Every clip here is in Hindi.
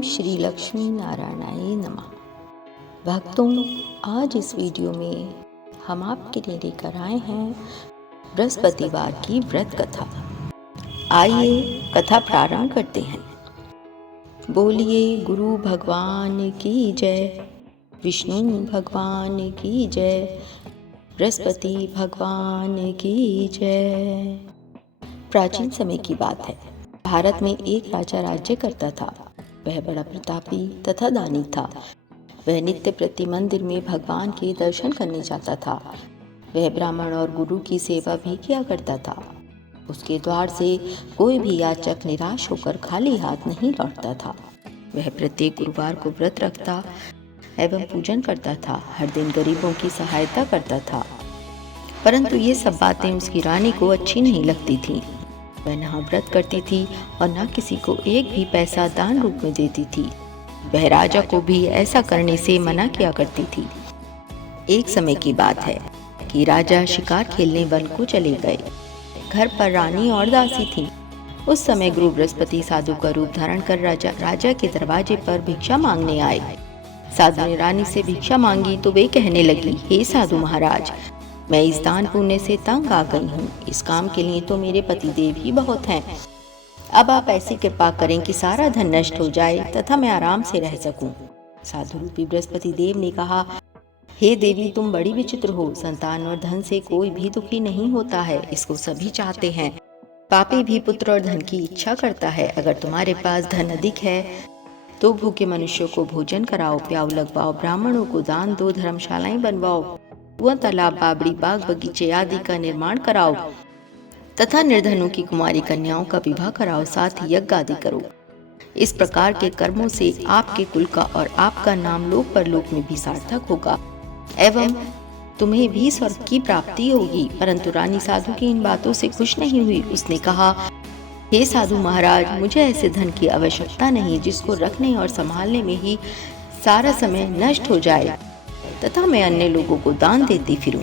ओम श्री लक्ष्मी नारायणाय नमः। भक्तों, आज इस वीडियो में हम आपके लिए लेकर आए हैं बृहस्पतिवार की व्रत कथा। आइए कथा प्रारंभ करते हैं। बोलिए गुरु भगवान की जय, विष्णु भगवान की जय, बृहस्पति भगवान की जय। प्राचीन समय की बात है। भारत में एक राजा राज्य करता था। वह बड़ा प्रतापी तथा दानी था। वह नित्य प्रति मंदिर में भगवान के दर्शन करने जाता था। वह ब्राह्मण और गुरु की सेवा भी किया करता था। उसके द्वार से कोई भी याचक निराश होकर खाली हाथ नहीं लौटता था। वह प्रत्येक गुरुवार को व्रत रखता एवं पूजन करता था। हर दिन गरीबों की सहायता करता था। परंतु ये सब बातें उसकी रानी को अच्छी नहीं लगती थीं। वह न व्रत करती थी और न किसी को एक भी पैसा दान रूप में देती थी। वह राजा को भी ऐसा करने से मना किया करती थी। एक समय की बात है कि राजा शिकार खेलने वन को चले गए। घर पर रानी और दासी थी। उस समय गुरु बृहस्पति साधु का रूप धारण कर राजा के दरवाजे पर भिक्षा मांगने आए। साधु ने रानी से भिक्षा मांगी तो वे कहने लगी, हे साधु महाराज, मैं इस दान पुण्य से तंग आ गई हूँ। इस काम के लिए तो मेरे पतिदेव ही बहुत हैं। अब आप ऐसी कृपा करें कि सारा धन नष्ट हो जाए तथा मैं आराम से रह सकूं। साधु रूपी बृहस्पति देव ने कहा, हे देवी, तुम बड़ी विचित्र हो। संतान और धन से कोई भी दुखी नहीं होता है, इसको सभी चाहते हैं। पापी भी पुत्र और धन की इच्छा करता है। अगर तुम्हारे पास धन अधिक है तो भूखे मनुष्यों को भोजन कराओ, प्याऊ लगवाओ, ब्राह्मणों को दान दो, धर्मशालाएं बनवाओ, कुआं, तालाब, बावड़ी, बाग, बगीचे आदि का निर्माण कराओ तथा निर्धनों की कुमारी कन्याओं का विवाह कराओ, साथ ही यज्ञ आदि करो। इस प्रकार के कर्मों से आपके कुल का और आपका नाम लोक परलोक में भी सार्थक होगा एवं तुम्हें भी स्वर्ग की प्राप्ति होगी। परंतु रानी साधु की इन बातों से खुश नहीं हुई। उसने कहा, हे साधु महाराज, मुझे ऐसे धन की आवश्यकता नहीं जिसको रखने और संभालने में ही सारा समय नष्ट हो जाए तथा मैं अन्य लोगों को दान देती फिरूं।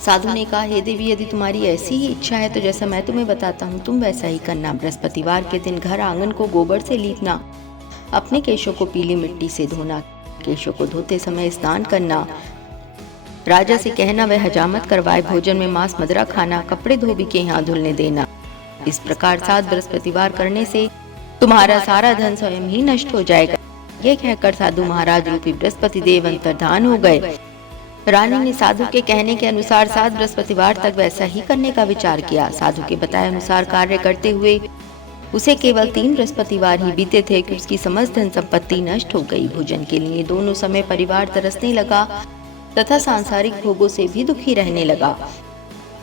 साधु ने कहा, हे देवी, यदि तुम्हारी ऐसी ही इच्छा है तो जैसा मैं तुम्हें बताता हूँ तुम वैसा ही करना। बृहस्पतिवार के दिन घर आंगन को गोबर से लीपना, अपने केशों को पीली मिट्टी से धोना, केशों को धोते समय स्नान करना, राजा से कहना वह हजामत करवाए, भोजन में मांस मदिरा खाना, कपड़े धोबी के यहाँ धुलने देना। इस प्रकार 7 बृहस्पतिवार करने से तुम्हारा सारा धन स्वयं ही नष्ट हो जाएगा। ये कहकर साधु महाराज रूपी बृहस्पति देव अंतर्धान हो गए। रानी ने साधु के कहने के अनुसार 7 बृहस्पतिवार तक वैसा ही करने का विचार किया। साधु के बताए अनुसार कार्य करते हुए उसे केवल 3 बृहस्पतिवार ही बीते थे कि उसकी समस्त धन संपत्ति नष्ट हो गई। भोजन के लिए दोनों समय परिवार तरसने लगा तथा सांसारिक भोगों से भी दुखी रहने लगा।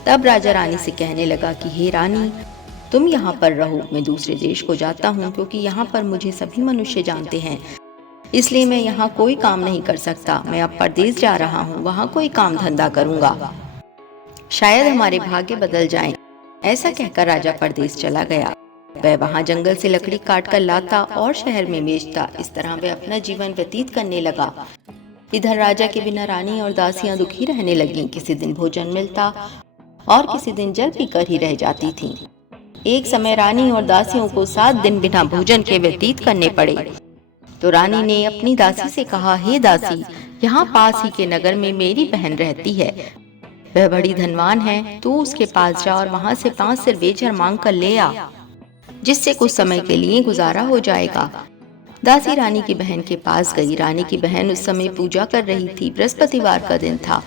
तब राजा रानी से कहने लगा कि हे रानी, तुम यहाँ पर रहो, मैं दूसरे देश को जाता हूँ, क्योंकि यहाँ पर मुझे सभी मनुष्य जानते हैं, इसलिए मैं यहाँ कोई काम नहीं कर सकता। मैं अब परदेश जा रहा हूँ, वहाँ कोई काम धंधा करूँगा, शायद हमारे भाग्य बदल जाएं। ऐसा कहकर राजा परदेश चला गया। वह वहाँ जंगल से लकड़ी काट कर लाता और शहर में बेचता। इस तरह वह अपना जीवन व्यतीत करने लगा। इधर राजा के बिना रानी और दासियां दुखी रहने लगीं। किसी दिन भोजन मिलता और किसी दिन जल पीकर ही रह जाती थीं। एक समय रानी और दासियों को 7 दिन बिना भोजन के व्यतीत करने पड़े। तो रानी ने अपनी दासी से कहा, हे दासी, यहाँ पास ही के नगर में मेरी बहन रहती है। वह बड़ी धनवान है, तू उसके पास जा और वहाँ से 5 सिर बेचर मांग कर ले आ, जिससे कुछ समय के लिए गुजारा हो जाएगा। दासी रानी की बहन के पास गई। रानी की बहन उस समय पूजा कर रही थी। बृहस्पतिवार का दिन था।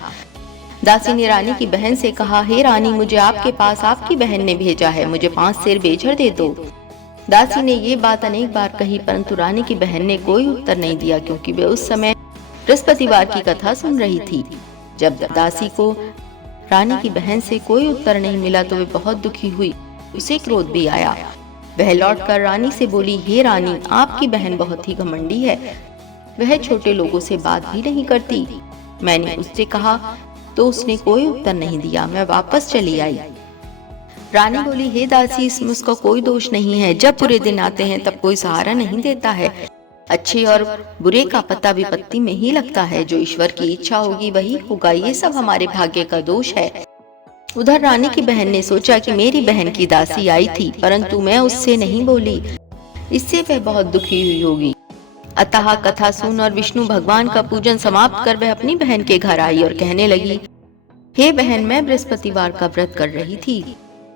दासी ने रानी की बहन से कहा, हे रानी, मुझे आपके पास आपकी बहन ने भेजा है, मुझे 5 सेर बेचर दे दो। दासी ने ये बात अनेक बार कही, परंतु रानी की बहन ने कोई उत्तर नहीं दिया, क्योंकि वे उस समय बृहस्पतिवार की कथा सुन रही थी। जब दासी को रानी की बहन से कोई उत्तर नहीं मिला तो वे बहुत दुखी हुई। उसे क्रोध भी आया। वह लौटकर रानी से बोली, हे रानी, आपकी बहन बहुत ही घमंडी है। वह छोटे लोगों से बात भी नहीं करती। मैंने उससे कहा तो उसने कोई उत्तर नहीं दिया। मैं वापस चली आई। रानी बोली, हे दासी, इसमें उसका कोई दोष नहीं है। जब बुरे दिन आते हैं तब कोई सहारा नहीं देता है। अच्छे और बुरे का पता विपत्ति में ही लगता है। जो ईश्वर की इच्छा होगी वही होगा। ये सब हमारे भाग्य का दोष है। उधर रानी की बहन ने सोचा कि मेरी बहन की दासी आई थी, परंतु मैं उससे नहीं बोली, इससे वह बहुत दुखी हुई होगी। अतः कथा सुन और विष्णु भगवान का पूजन समाप्त कर वह अपनी बहन के घर आई और कहने लगी, हे बहन, मैं बृहस्पतिवार का व्रत कर रही थी।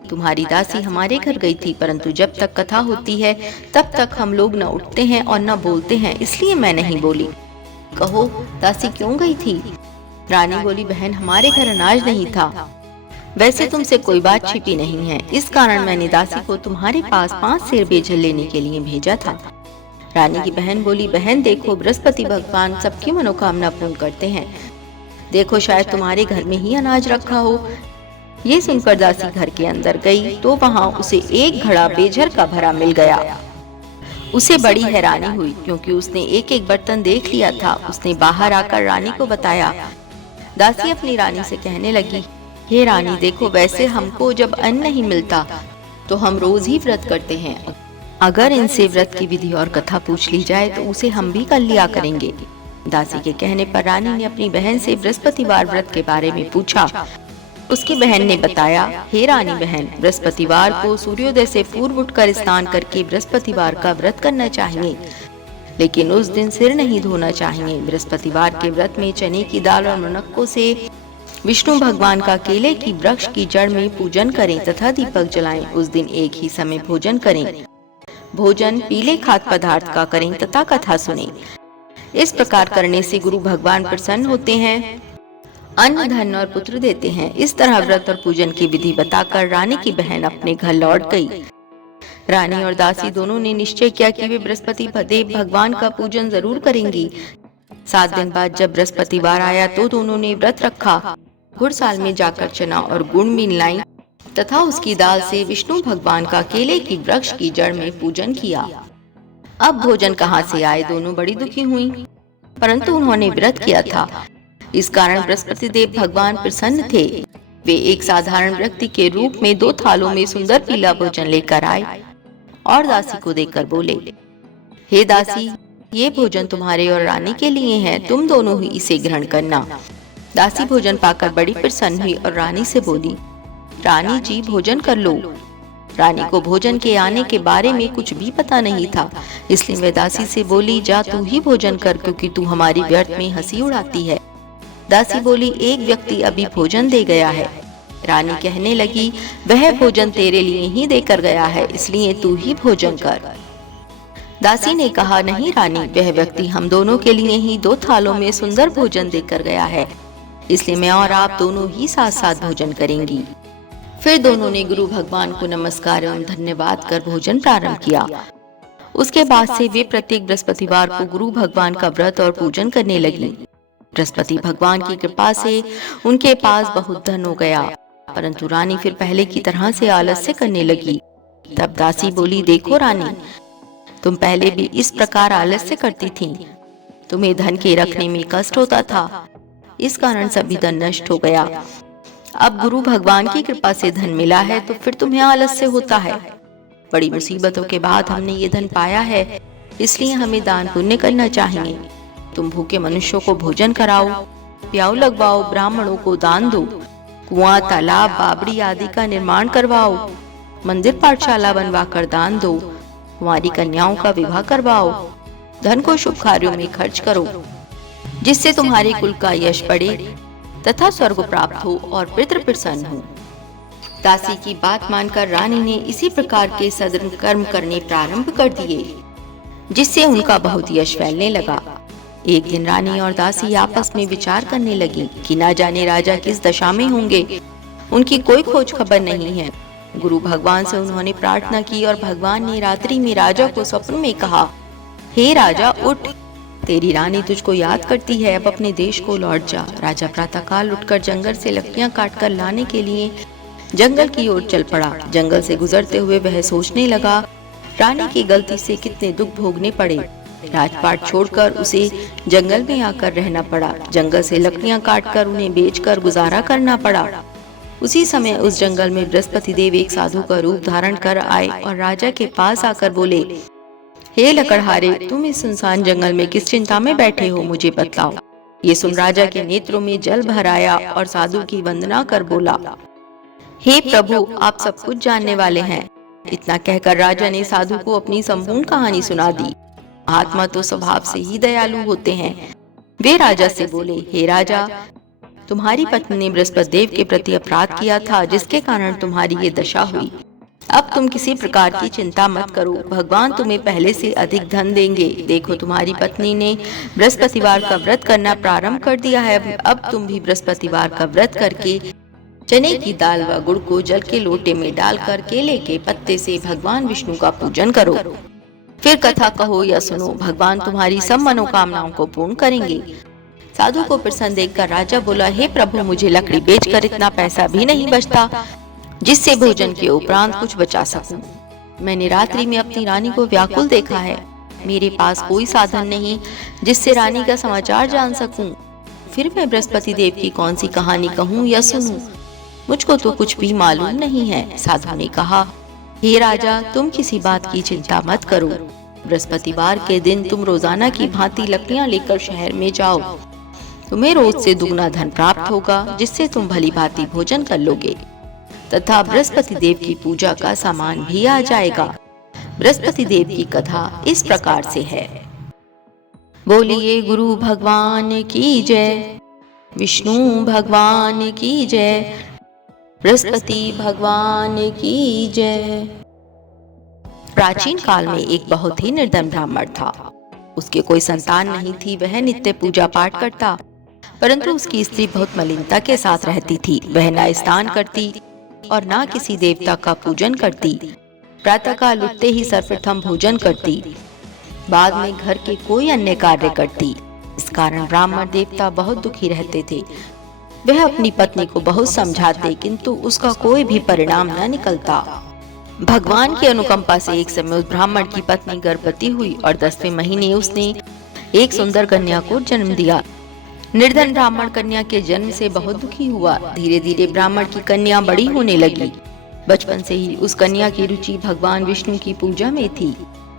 तुम्हारी दासी हमारे घर गई थी, परंतु जब तक कथा होती है तब तक हम लोग न उठते हैं और न बोलते हैं, इसलिए मैं नहीं बोली। कहो, दासी क्यों गई थी? रानी बोली, बहन, हमारे घर अनाज नहीं था। वैसे तुमसे कोई बात छिपी नहीं है, इस कारण मैंने दासी को तुम्हारे पास 5 सेर बेजल लेने के लिए भेजा था। रानी की बहन बोली, बहन देखो, बृहस्पति भगवान सबकी मनोकामना पूर्ण करते हैं। देखो, शायद तुम्हारे घर में ही अनाज रखा हो। ये सुनकर दासी घर के अंदर गई तो वहाँ उसे एक घड़ा बेझर का भरा मिल गया। उसे बड़ी हैरानी हुई, क्योंकि उसने एक एक बर्तन देख लिया था। उसने बाहर आकर रानी को बताया। दासी अपनी रानी से कहने लगी, हे रानी देखो, वैसे हमको जब अन्न नहीं मिलता तो हम रोज ही व्रत करते हैं। अगर इनसे व्रत की विधि और कथा पूछ ली जाए तो उसे हम भी कर लिया करेंगे। दासी के कहने पर रानी ने अपनी बहन से बृहस्पतिवार व्रत के बारे में पूछा। उसकी बहन ने बताया, हे रानी बहन, बृहस्पतिवार को सूर्योदय से पूर्व उठकर स्नान करके बृहस्पतिवार का व्रत करना चाहिए, लेकिन उस दिन सिर नहीं धोना चाहिए। बृहस्पतिवार के व्रत में चने की दाल और मुनक्कों से विष्णु भगवान का केले की वृक्ष की जड़ में पूजन करें तथा दीपक जलाएं। उस दिन एक ही समय भोजन करें। भोजन पीले खाद्य पदार्थ का करें तथा कथा सुनें। इस प्रकार करने से गुरु भगवान प्रसन्न होते हैं, अन्न, धन और पुत्र देते हैं। इस तरह व्रत और पूजन की विधि बताकर रानी की बहन अपने घर लौट गई। रानी और दासी दोनों ने निश्चय किया कि वे बृहस्पति देव भगवान का पूजन जरूर करेंगी। 7 दिन बाद जब बृहस्पतिवार आया तो दोनों ने व्रत रखा। घुड़साल में जाकर चना और गुड़ मिलाई तथा उसकी दाल से विष्णु भगवान का केले की वृक्ष की जड़ में पूजन किया। अब भोजन कहाँ से आए? दोनों बड़ी दुखी हुई, परंतु उन्होंने व्रत किया था, इस कारण बृहस्पति देव भगवान प्रसन्न थे। वे एक साधारण व्यक्ति के रूप में 2 थालों में सुंदर पीला भोजन लेकर आए और दासी को देकर बोले, हे दासी, ये भोजन तुम्हारे और रानी के लिए है, तुम दोनों ही इसे ग्रहण करना। दासी भोजन पाकर बड़ी प्रसन्न हुई और रानी से बोली, रानी जी, भोजन कर लो। रानी को भोजन के आने के बारे में कुछ भी पता नहीं था, इसलिए वह दासी से बोली, जा तू ही भोजन कर, क्योंकि तू हमारी व्यर्थ में हंसी उड़ाती है। दासी बोली, एक व्यक्ति अभी भोजन दे गया है। रानी कहने लगी, वह भोजन तेरे लिए ही देकर गया है, इसलिए तू ही भोजन कर। दासी ने कहा, नहीं रानी, वह व्यक्ति हम दोनों के लिए ही 2 थालों में सुंदर भोजन देकर गया है, इसलिए मैं और आप दोनों ही साथ साथ भोजन करेंगी। फिर दोनों ने गुरु भगवान को नमस्कार एवं धन्यवाद कर भोजन प्रारंभ किया। उसके बाद से वे प्रत्येक बृहस्पतिवार को गुरु भगवान का व्रत और पूजन करने लगी। बृहस्पति भगवान की कृपा से उनके पास बहुत धन हो गया, परंतु रानी फिर पहले की तरह से आलस्य करने लगी। तब दासी बोली, देखो रानी, तुम पहले भी इस प्रकार आलस्य करती थी। तुम्हें धन के रखने में कष्ट होता था, इस कारण सभी धन नष्ट हो गया। अब गुरु भगवान की कृपा से धन मिला है तो फिर तुम्हें आलस्य होता है। बड़ी मुसीबतों के बाद हमने ये धन पाया है, इसलिए हमें दान पुण्य करना चाहिए। तुम भूखे मनुष्यों को भोजन कराओ, प्याऊ लगवाओ, ब्राह्मणों को दान दो, कुआं, तालाब, बावड़ी आदि का निर्माण करवाओ, मंदिर पाठशाला बनवाकर दान दो, कुंवारी कन्याओं का विवाह करवाओ, धन को शुभ कार्यों में खर्च करो, जिससे तुम्हारे कुल का यश बढ़े तथा स्वर्ग प्राप्त हो और पितृ प्रसन्न हो। दासी की बात मानकर रानी ने इसी प्रकार के सदर्म कर्म करने प्रारंभ कर दिए, जिससे उनका बहुत यश फैलने लगा। एक दिन रानी और दासी आपस में विचार करने लगी कि ना जाने राजा किस दशा में होंगे, उनकी कोई खोज खबर नहीं है। गुरु भगवान से उन्होंने प्रार्थना की और भगवान ने रात्रि में राजा को स्वप्न में कहा, हे राजा, उठ, तेरी रानी तुझको याद करती है, अब अपने देश को लौट जा। राजा प्रातःकाल उठकर जंगल से लकड़ियां काटकर लाने के लिए जंगल की ओर चल पड़ा। जंगल से गुजरते हुए वह सोचने लगा, रानी की गलती से कितने दुख भोगने पड़े। राजपाट छोड़कर उसे जंगल में आकर रहना पड़ा। जंगल से लकड़ियां काटकर उन्हें बेचकर गुजारा करना पड़ा। उसी समय उस जंगल में बृहस्पति देव एक साधु का रूप धारण कर आए और राजा के पास आकर बोले, हे लकड़हारे, तुम इस सुनसान जंगल में किस चिंता में बैठे हो, मुझे बतलाओ। ये सुन राजा के नेत्रों में जल भर आया और साधु की वंदना कर बोला, हे प्रभु, आप सब कुछ जानने वाले हैं। इतना कहकर राजा ने साधु को अपनी संपूर्ण कहानी सुना दी। महात्मा तो स्वभाव से ही दयालु होते हैं। वे राजा से बोले, हे राजा, तुम्हारी पत्नी ने बृहस्पति देव के प्रति अपराध किया था, जिसके कारण तुम्हारी ये दशा हुई। अब तुम किसी प्रकार की चिंता मत करो, भगवान तुम्हें पहले से अधिक धन देंगे। देखो, तुम्हारी पत्नी ने बृहस्पतिवार का व्रत करना प्रारंभ कर दिया है। अब तुम भी बृहस्पतिवार का व्रत करके चने की दाल व गुड़ को जल के लोटे में डालकर केले के पत्ते से भगवान विष्णु का पूजन करो। फिर कथा कहो या सुनो, भगवान तुम्हारी सब मनोकामनाओं को पूर्ण करेंगे। साधु को प्रसन्न देखकर राजा बोला, हे प्रभु, मुझे लकड़ी बेचकर इतना पैसा भी नहीं बचता जिससे भोजन के उपरांत कुछ बचा सकूं। मैंने रात्रि में अपनी रानी को व्याकुल देखा है। मेरे पास कोई साधन नहीं जिससे रानी का समाचार जान सकूं। फिर मैं बृहस्पति देव की कौन सी कहानी कहूं या सुनूं? मुझको तो कुछ भी मालूम नहीं है। साधु ने कहा, हे राजा, तुम किसी बात की चिंता मत करो। बृहस्पतिवार के दिन तुम रोजाना की भांति लकड़ियां लेकर शहर में जाओ। तुम्हें रोज से दुगना धन प्राप्त होगा, जिससे तुम भली भांति भोजन कर लोगे तथा बृहस्पति देव की पूजा का सामान भी आ जाएगा। बृहस्पति देव की कथा इस प्रकार से है। बोलिए गुरु भगवान की जय, विष्णु भगवान की जय, बृहस्पति भगवान की जय। प्राचीन काल में एक बहुत ही निर्धन ब्राह्मण था। उसके कोई संतान नहीं थी। वह नित्य पूजा पाठ करता, परंतु उसकी स्त्री बहुत मलिनता के साथ रहती थी। वह न स्नान करती और न किसी देवता का पूजन करती। प्रातःकाल उठते ही सर्वप्रथम भोजन करती, बाद में घर के कोई अन्य कार्य करती। इस कारण ब्राह्मण देवता बहुत दुखी रहते थे। वह अपनी पत्नी को बहुत समझाते, किंतु उसका कोई भी परिणाम न निकलता। भगवान की अनुकंपा से एक समय उस ब्राह्मण की पत्नी गर्भवती हुई और 10वें महीने उसने एक सुंदर कन्या को जन्म दिया। निर्धन ब्राह्मण कन्या के जन्म से बहुत दुखी हुआ। धीरे धीरे ब्राह्मण की कन्या बड़ी होने लगी। बचपन से ही उस कन्या की रुचि भगवान विष्णु की पूजा में थी।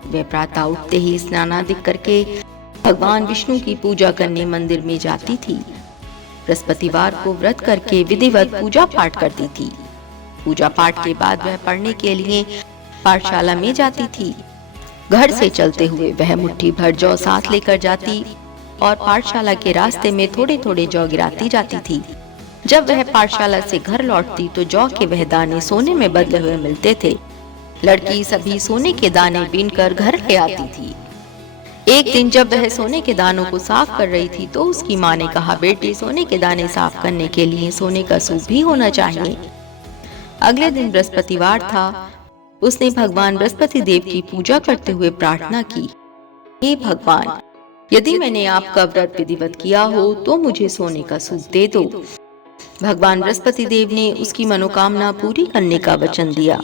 वह प्रातः उठते ही स्नानादिक करके भगवान विष्णु की पूजा करने मंदिर में जाती थी। बृहस्पतिवार को व्रत करके विधिवत पूजा पाठ करती थी। पूजा पाठ के बाद वह पढ़ने के लिए पाठशाला में जाती थी। घर से चलते हुए वह मुट्ठी भर जौ साथ लेकर जाती और पाठशाला के रास्ते में थोड़े थोड़े जौ गिराती जाती थी। जब वह पाठशाला से घर लौटती तो जौ के वह दाने सोने में बदले हुए मिलते थे। लड़की सभी सोने के दाने बीनकर घर ले आती थी। एक दिन जब वह सोने के दानों को साफ कर रही थी तो उसकी माँ ने कहा, बेटी, सोने के दाने साफ करने के लिए सोने का सूप भी होना चाहिए। अगले दिन बृहस्पतिवार था। उसने भगवान बृहस्पति देव की पूजा करते हुए प्रार्थना की, हे भगवान, यदि मैंने आपका व्रत विधिवत किया हो तो मुझे सोने का सूप दे दो। भगवान बृहस्पति देव ने उसकी मनोकामना पूरी करने का वचन दिया।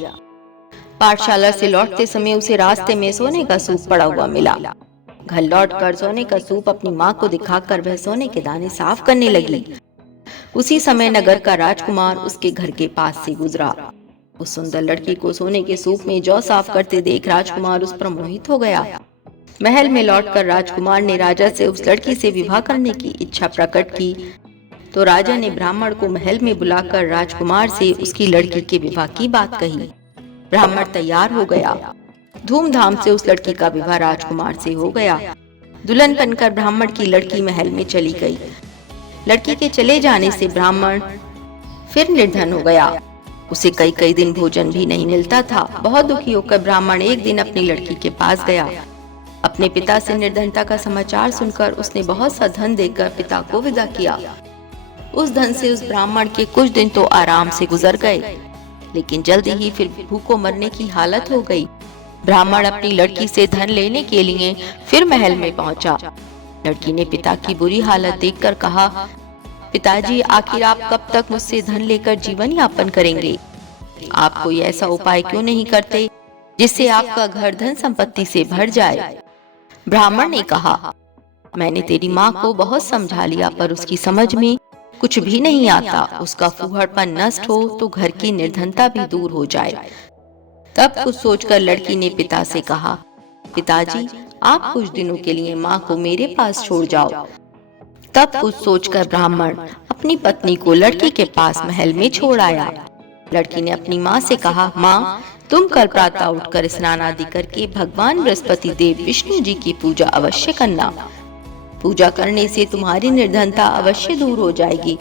पाठशाला से लौटते समय उसे रास्ते में सोने का सूप पड़ा हुआ मिला। घर लौटकर सोने का सूप अपनी माँ को दिखाकर वह सोने के दाने साफ करने लगी। उसी समय नगर का राजकुमार उसके घर के पास से गुजरा। उस सुंदर लड़की को सोने के सूप में जौ साफ करते देख राजकुमार उस पर मोहित हो गया। महल में लौटकर राजकुमार ने राजा से उस लड़की से विवाह करने की इच्छा प्रकट की तो राजा ने ब्राह्मण को महल में बुलाकर राजकुमार से उसकी लड़की के विवाह की बात कही। ब्राह्मण तैयार हो गया। धूमधाम से उस लड़की का विवाह राजकुमार से हो गया। दुल्हन बनकर ब्राह्मण की लड़की महल में चली गई। लड़की के चले जाने से ब्राह्मण फिर निर्धन हो गया। उसे कई कई दिन भोजन भी नहीं मिलता था। बहुत दुखी होकर ब्राह्मण एक दिन अपनी लड़की के पास गया। अपने पिता से निर्धनता का समाचार सुनकर उसने बहुत सा धन देकर पिता को विदा किया। उस धन से उस ब्राह्मण के कुछ दिन तो आराम से गुजर गए, लेकिन जल्दी ही फिर भूखों मरने की हालत हो गई। ब्राह्मण अपनी लड़की से धन लेने के लिए फिर महल में पहुंचा। लड़की ने पिता की बुरी हालत देखकर कहा, पिताजी, आखिर आप कब तक मुझसे धन लेकर जीवन यापन करेंगे? आप कोई ऐसा उपाय क्यों नहीं करते जिससे आपका घर धन संपत्ति से भर जाए? ब्राह्मण ने कहा, मैंने तेरी माँ को बहुत समझा लिया, पर उसकी समझ में कुछ भी नहीं आता। उसका फूहड़पन नष्ट हो तो घर की निर्धनता भी दूर हो जाए। तब कुछ सोचकर लड़की ने पिता से कहा, पिताजी, आप कुछ दिनों के लिए माँ को मेरे पास छोड़ जाओ। तब कुछ सोचकर ब्राह्मण अपनी पत्नी को लड़की के पास महल में छोड़ आया। लड़की ने अपनी माँ से कहा, माँ, तुम कल प्रातः उठकर स्नान आदि करके भगवान बृहस्पति देव विष्णु जी की पूजा अवश्य करना। पूजा करने से तुम्हारी निर्धनता अवश्य दूर हो जाएगी।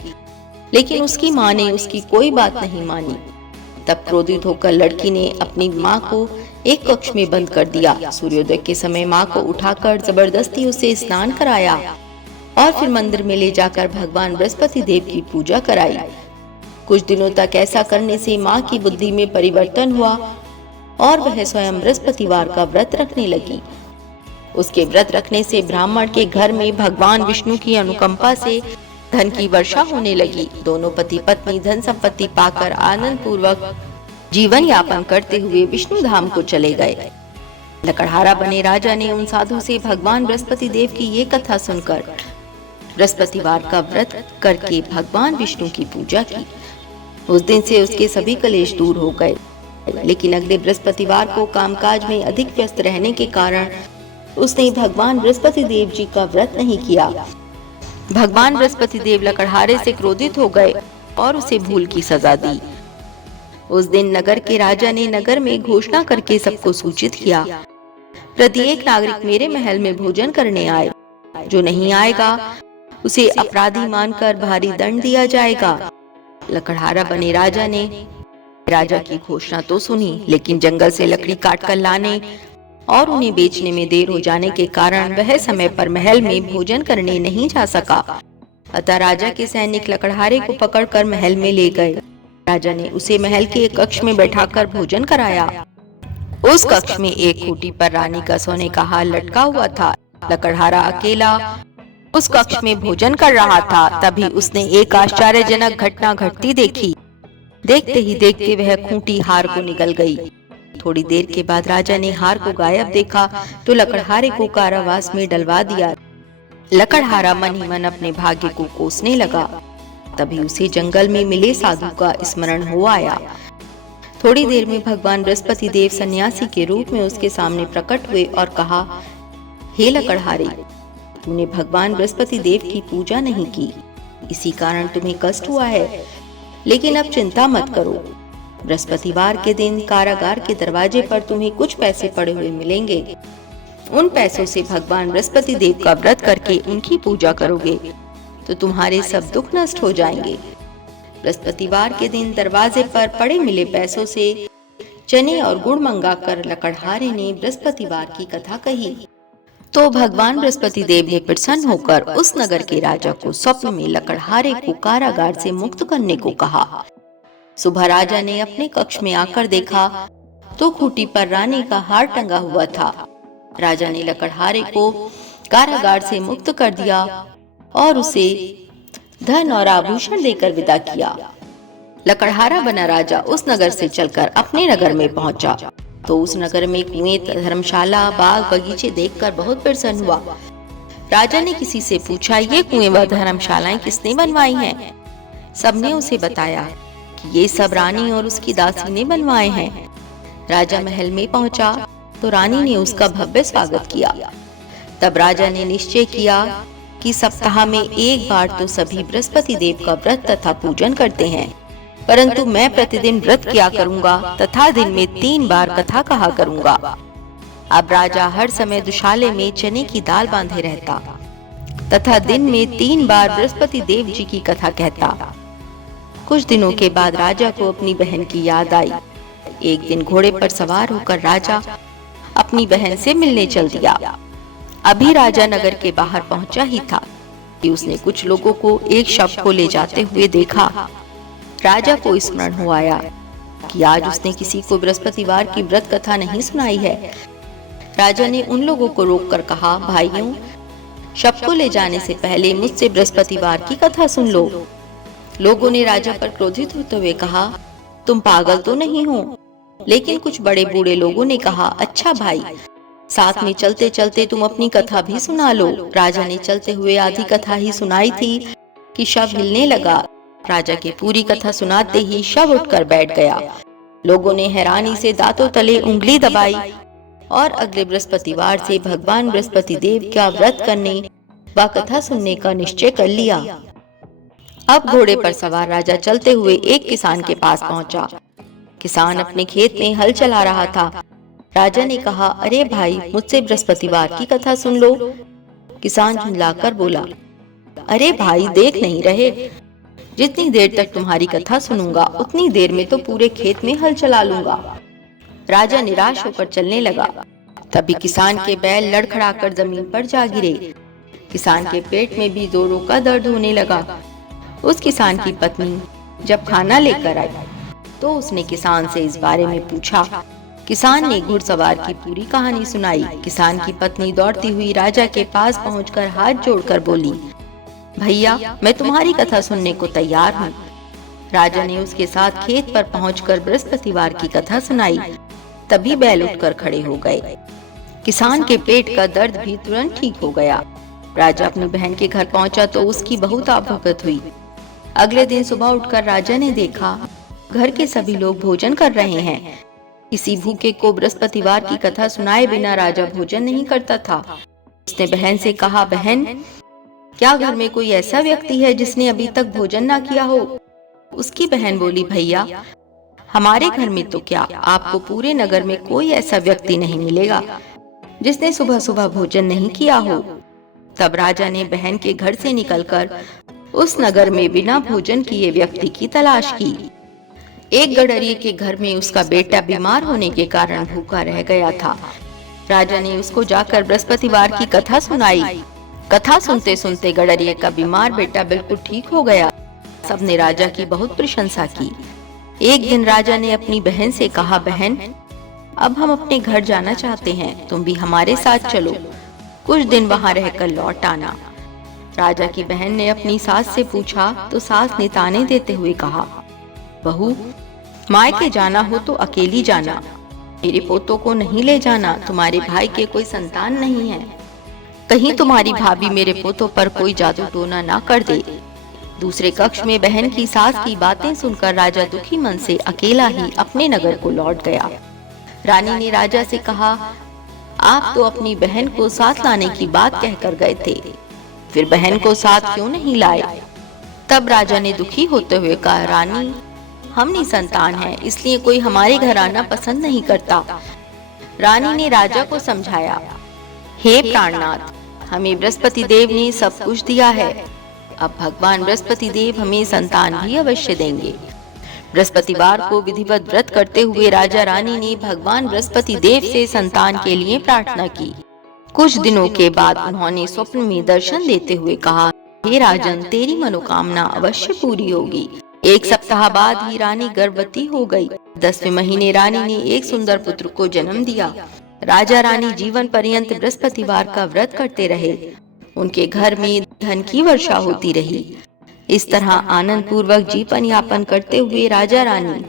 लेकिन उसकी माँ ने उसकी कोई बात नहीं मानी। तब क्रोधित होकर लड़की ने अपनी माँ को एक कक्ष में बंद कर दिया। सूर्योदय के समय माँ को उठाकर जबरदस्ती उसे स्नान कराया और फिर मंदिर में ले जाकर भगवान बृहस्पति देव की पूजा कराई। कुछ दिनों तक ऐसा करने से माँ की बुद्धि में परिवर्तन हुआ और वह स्वयं बृहस्पतिवार का व्रत रखने लगी। उसके व्रत रखने से ब्राह्मण के घर में भगवान विष्णु की अनुकंपा से धन की वर्षा होने लगी। दोनों पति पत्नी धन संपत्ति पाकर आनंद पूर्वक जीवन यापन करते हुए विष्णु धाम को चले गए। लकड़हारा बने राजा ने उन साधु से भगवान बृहस्पति देव की ये कथा सुनकर बृहस्पतिवार का व्रत करके भगवान विष्णु की पूजा की। उस दिन से उसके सभी कलेश दूर हो गए। लेकिन अगले बृहस्पतिवार को कामकाज में अधिक व्यस्त रहने के कारण उसने भगवान बृहस्पति देव जी का व्रत नहीं किया। भगवान बृहस्पति देव लकड़हारे से क्रोधित हो गए और उसे भूल की सजा दी। उस दिन नगर के राजा ने नगर में घोषणा करके सबको सूचित किया, प्रत्येक नागरिक मेरे महल में भोजन करने आए। जो नहीं आएगा उसे अपराधी मानकर भारी दंड दिया जाएगा। लकड़हारा बने राजा ने राजा की घोषणा तो सुनी, लेकिन जंगल से लकड़ी काटकर लाने और उन्हें बेचने में देर हो जाने के कारण वह समय पर महल में भोजन करने नहीं जा सका। अतः राजा के सैनिक लकड़हारे को पकड़कर महल में ले गए। राजा ने उसे महल के एक कक्ष में बैठाकर भोजन कराया। उस कक्ष में एक खूंटी पर रानी का सोने का हार लटका हुआ था। लकड़हारा अकेला उस कक्ष में भोजन कर रहा था। तभी उसने एक आश्चर्यजनक घटना घटती देखी। देखते ही देखते वह खूंटी हार को निगल गई। थोड़ी देर के बाद राजा ने हार को गायब देखा तो लकड़हारे को कारावास में डलवा दिया। लकड़हारा मन ही मन अपने भाग्य को कोसने लगा। तभी उसे जंगल में मिले साधु का स्मरण हो आया। थोड़ी देर में भगवान बृहस्पति देव सन्यासी के रूप में उसके सामने प्रकट हुए और कहा, हे लकड़हारे, तूने भगवान बृहस्पति देव की पूजा नहीं की, इसी कारण तुम्हें कष्ट हुआ है। लेकिन अब चिंता मत करो, बृहस्पतिवार के दिन कारागार के दरवाजे पर तुम्हें कुछ पैसे पड़े हुए मिलेंगे। उन पैसों से भगवान बृहस्पति देव का व्रत करके उनकी पूजा करोगे तो तुम्हारे सब दुख नष्ट हो जाएंगे। बृहस्पतिवार के दिन दरवाजे पर पड़े मिले पैसों से चने और गुड़ मंगाकर लकड़हारे ने बृहस्पतिवार की कथा कही। तो भगवान बृहस्पति देव ने प्रसन्न होकर उस नगर के राजा को स्वप्न में लकड़हारे को कारागार से मुक्त करने को कहा। सुबह राजा ने अपने कक्ष में आकर देखा तो खूंटी पर रानी का हार टंगा हुआ था। राजा ने लकड़हारे को कारागार से मुक्त कर दिया और उसे धन और आभूषण देकर विदा किया। लकड़हारा बना राजा उस नगर से चलकर अपने नगर में पहुंचा तो उस नगर में कुएं, धर्मशाला, बाग बगीचे देखकर बहुत प्रसन्न हुआ। राजा ने किसी से पूछा, ये कुएं व धर्मशालाएं किसने बनवाई हैं? सबने उसे बताया कि ये सब रानी और उसकी दासी ने बनवाए हैं। राजा महल में पहुंचा तो रानी ने उसका भव्य स्वागत किया। तब राजा ने निश्चय किया कि सप्ताह में एक बार तो सभी बृहस्पति देव का व्रत तथा पूजन करते हैं, परंतु मैं प्रतिदिन व्रत किया करूंगा तथा दिन में 3 बार कथा कहा करूंगा। अब राजा हर समय दुशाले में चने की दाल बांधे रहता तथा दिन में 3 बार बृहस्पति देव जी की कथा कहता। कुछ दिनों के बाद राजा को अपनी बहन की याद आई। एक दिन घोड़े पर सवार होकर राजा अपनी बहन से मिलने चल दिया। अभी राजा नगर के बाहर पहुंचा ही था कि उसने कुछ लोगों को एक शव को ले जाते हुए देखा। राजा को स्मरण हो आया कि आज उसने किसी को बृहस्पतिवार की व्रत कथा नहीं सुनाई है। राजा ने उन लोगों को रोककर कहा, भाइयों, शव को ले जाने से पहले मुझसे बृहस्पतिवार की कथा सुन लो। लोगों ने राजा पर क्रोधित होते हुए कहा, तुम पागल तो नहीं हो? लेकिन कुछ बड़े बूढ़े लोगों ने कहा, अच्छा भाई, साथ में चलते चलते तुम अपनी कथा भी सुना लो। राजा ने चलते हुए आधी कथा ही सुनाई थी कि शव हिलने लगा। राजा की पूरी कथा सुनाते ही शव उठकर बैठ गया। लोगों ने हैरानी से दांतों तले उंगली दबाई और अगले बृहस्पतिवार से भगवान बृहस्पति देव का व्रत करने व कथा सुनने का निश्चय कर लिया। अब घोड़े पर सवार राजा चलते हुए एक किसान के पास पहुंचा। किसान अपने खेत में हल चला रहा था। राजा ने कहा, अरे भाई, मुझसे बृहस्पतिवार की कथा सुन लो। किसान झुंझलाकर बोला, अरे भाई, देख नहीं रहे, जितनी देर तक तुम्हारी कथा सुनूंगा उतनी देर में तो पूरे खेत में हल चला लूंगा। राजा निराश होकर चलने लगा। तभी किसान के बैल लड़खड़ाकर जमीन पर जा गिरे। किसान के पेट में भी जोरों का दर्द होने लगा। उस किसान की पत्नी जब खाना लेकर आई तो उसने किसान से इस बारे में पूछा। किसान ने घुड़सवार की पूरी कहानी सुनाई। किसान की पत्नी दौड़ती हुई राजा के पास पहुंचकर हाथ जोड़कर बोली, भैया, मैं तुम्हारी कथा सुनने को तैयार हूँ। राजा ने उसके साथ खेत पर पहुंचकर बृहस्पतिवार की कथा सुनाई। तभी बैल उठकर खड़े हो गए। किसान के पेट का दर्द भी तुरंत ठीक हो गया। राजा अपनी बहन के घर पहुंचा तो उसकी बहुत आवभगत हुई। अगले दिन सुबह उठकर राजा ने देखा, घर के सभी लोग भोजन कर रहे हैं। किसी भूखे को बृहस्पतिवार की कथा सुनाए बिना राजा भोजन नहीं करता था। उसने बहन से कहा, बहन, क्या घर में कोई ऐसा व्यक्ति है जिसने अभी तक भोजन ना किया हो? उसकी बहन बोली, भैया, हमारे घर में तो क्या, आपको पूरे नगर में कोई ऐसा व्यक्ति नहीं मिलेगा जिसने सुबह सुबह भोजन नहीं किया हो। तब राजा ने बहन के घर से निकलकर उस नगर में बिना भोजन किए व्यक्ति की तलाश की। एक गडरिये के घर में उसका बेटा बीमार होने के कारण भूखा रह गया था। राजा ने उसको जाकर बृहस्पतिवार की कथा सुनाई। कथा सुनते सुनते गडरिये का बीमार बेटा बिल्कुल ठीक हो गया। सबने राजा की बहुत प्रशंसा की। एक दिन राजा ने अपनी बहन से कहा, बहन, अब हम अपने घर जाना चाहते हैं, तुम भी हमारे साथ चलो, कुछ दिन वहां रहकर लौट आना। राजा की बहन ने अपनी सास से पूछा तो सास ने ताने देते हुए कहा, बहू, मायके जाना हो तो अकेली जाना, मेरे पोतों को नहीं ले जाना, तुम्हारे भाई के कोई संतान नहीं है, कहीं तुम्हारी भाभी मेरे पोतों पर कोई जादू टोना ना कर दे। दूसरे कक्ष में बहन की सास की बातें सुनकर राजा दुखी मन से अकेला ही अपने नगर को लौट गया। रानी ने राजा से कहा, आप तो अपनी बहन को साथ लाने की बात कहकर गए थे, फिर बहन को साथ क्यों नहीं लाए? तब राजा ने दुखी होते हुए कहा, रानी, हम निसंतान हैं, इसलिए कोई हमारे घर आना पसंद नहीं करता। रानी ने राजा को समझाया, हे प्राणनाथ, हमें बृहस्पति देव ने सब कुछ दिया है, अब भगवान बृहस्पति देव हमें संतान भी अवश्य देंगे। बृहस्पतिवार को विधिवत व्रत करते हुए राजा रानी ने भगवान बृहस्पति देव से संतान के लिए प्रार्थना की। कुछ दिनों के बाद उन्होंने स्वप्न में दर्शन देते हुए कहा, हे राजन, तेरी मनोकामना अवश्य पूरी होगी। एक सप्ताह बाद ही रानी गर्भवती हो गई। 10वें महीने रानी ने एक सुंदर पुत्र को जन्म दिया। राजा रानी जीवन पर्यंत बृहस्पतिवार का व्रत करते रहे। उनके घर में धन की वर्षा होती रही। इस तरह आनंद पूर्वक जीवन यापन करते हुए राजा रानी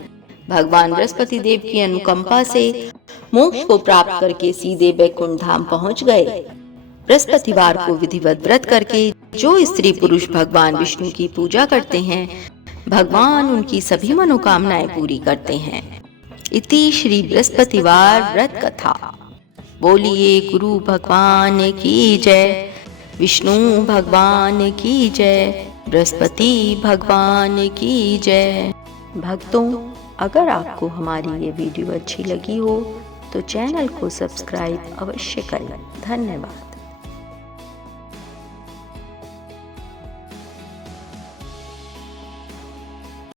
भगवान बृहस्पति देव की अनुकंपा से मोक्ष को प्राप्त करके सीधे वैकुंठ धाम पहुंच गए। बृहस्पतिवार को विधिवत व्रत करके जो स्त्री पुरुष भगवान विष्णु की पूजा करते हैं, भगवान उनकी सभी मनोकामनाएं पूरी करते हैं। इति श्री बृहस्पतिवार व्रत कथा। बोलिए गुरु भगवान की जय, विष्णु भगवान की जय, बृहस्पति भगवान की जय। भक्तों, अगर आपको हमारी ये वीडियो अच्छी लगी हो तो चैनल को सब्सक्राइब अवश्य करें। धन्यवाद।